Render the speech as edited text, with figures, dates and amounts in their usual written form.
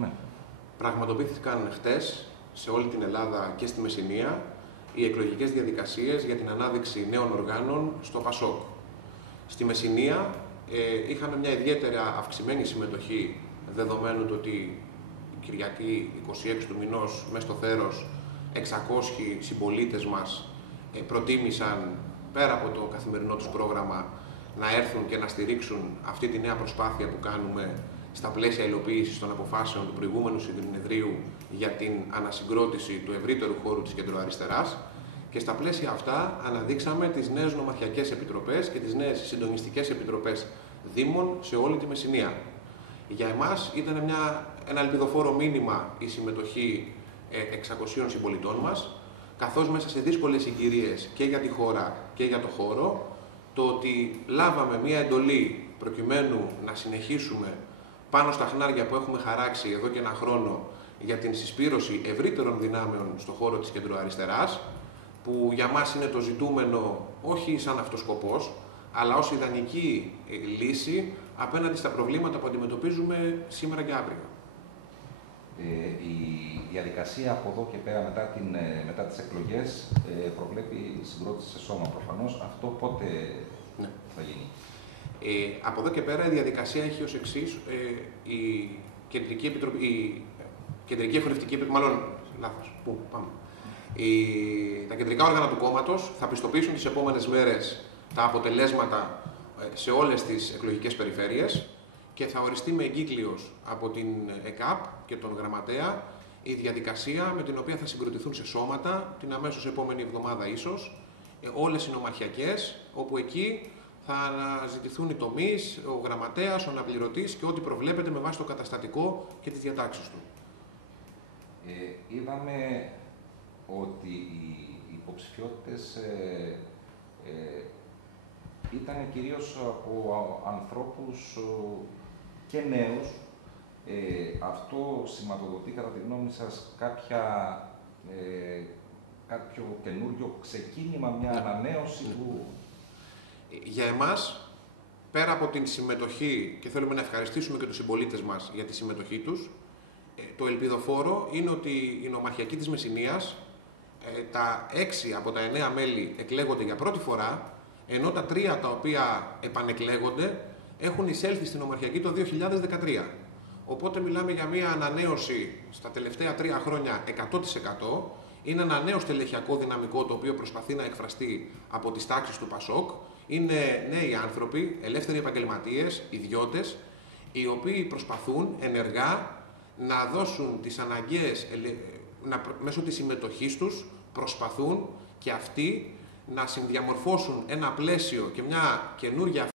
Ναι. Πραγματοποιήθηκαν χτες σε όλη την Ελλάδα και στη Μεσσηνία οι εκλογικές διαδικασίες για την ανάδειξη νέων οργάνων στο ΠΑΣΟΚ. Στη Μεσσηνία είχαμε μια ιδιαίτερα αυξημένη συμμετοχή, δεδομένου το ότι Κυριακή 26 του μηνός, μέσα στο Θέρος, 600 συμπολίτες μας προτίμησαν, πέρα από το καθημερινό τους πρόγραμμα, να έρθουν και να στηρίξουν αυτή τη νέα προσπάθεια που κάνουμε στα πλαίσια υλοποίησης των αποφάσεων του προηγούμενου συνεδρίου για την ανασυγκρότηση του ευρύτερου χώρου της κεντροαριστεράς, και στα πλαίσια αυτά αναδείξαμε τις νέες νομαρχιακές επιτροπές και τις νέες συντονιστικές επιτροπές δήμων σε όλη τη Μεσσηνία. Για εμάς ήταν ένα ελπιδοφόρο μήνυμα η συμμετοχή 600 συμπολιτών μας, καθώς μέσα σε δύσκολες συγκυρίες και για τη χώρα και για το χώρο, το ότι λάβαμε μια εντολή προκειμένου να συνεχίσουμε πάνω στα χνάρια που έχουμε χαράξει εδώ και ένα χρόνο για την συσπήρωση ευρύτερων δυνάμεων στον χώρο της κεντροαριστεράς, που για μας είναι το ζητούμενο όχι σαν αυτός σκοπός, αλλά ως ιδανική λύση απέναντι στα προβλήματα που αντιμετωπίζουμε σήμερα και αύριο. Η διαδικασία από εδώ και πέρα μετά τις εκλογές προβλέπει συγκρότηση σε σώμα προφανώς. Αυτό πότε θα γίνει? Από εδώ και πέρα η διαδικασία έχει ως εξής. Η Κεντρική Επιτροπή, η Κεντρική Εφορευτική Επιτροπή, μάλλον λάθος, πού πάμε. Τα κεντρικά όργανα του κόμματος θα πιστοποιήσουν τις επόμενες μέρες τα αποτελέσματα σε όλες τις εκλογικές περιφέρειες και θα οριστεί με εγκύκλειος από την ΕΚΑΠ και τον γραμματέα η διαδικασία με την οποία θα συγκροτηθούν σε σώματα την αμέσως επόμενη εβδομάδα ίσως όλες οι νομαρχιακές, όπου εκεί θα αναζητηθούν οι τομείς, ο γραμματέας, ο αναπληρωτής και ό,τι προβλέπεται με βάση το καταστατικό και τις διατάξεις του. Είδαμε ότι οι υποψηφιότητες ήταν κυρίως από ανθρώπους και νέους. Αυτό σηματοδοτεί κατά τη γνώμη σας κάποιο καινούριο ξεκίνημα, μια ανανέωση που... Για εμάς, πέρα από την συμμετοχή, και θέλουμε να ευχαριστήσουμε και τους συμπολίτες μας για τη συμμετοχή τους, το ελπιδοφόρο είναι ότι η νομαρχιακή της Μεσσηνίας, τα 6 από τα 9 μέλη εκλέγονται για πρώτη φορά, ενώ τα 3 τα οποία επανεκλέγονται έχουν εισέλθει στην νομαρχιακή το 2013. Οπότε μιλάμε για μια ανανέωση στα τελευταία 3 χρόνια 100%. Είναι ένα νέο στελεχειακό δυναμικό το οποίο προσπαθεί να εκφραστεί από τις τάξεις του ΠΑΣΟΚ. Είναι νέοι άνθρωποι, ελεύθεροι επαγγελματίες, ιδιώτες, οι οποίοι προσπαθούν ενεργά να δώσουν τις αναγκαίες, μέσω της συμμετοχής τους, προσπαθούν και αυτοί να συνδιαμορφώσουν ένα πλαίσιο και μια καινούργια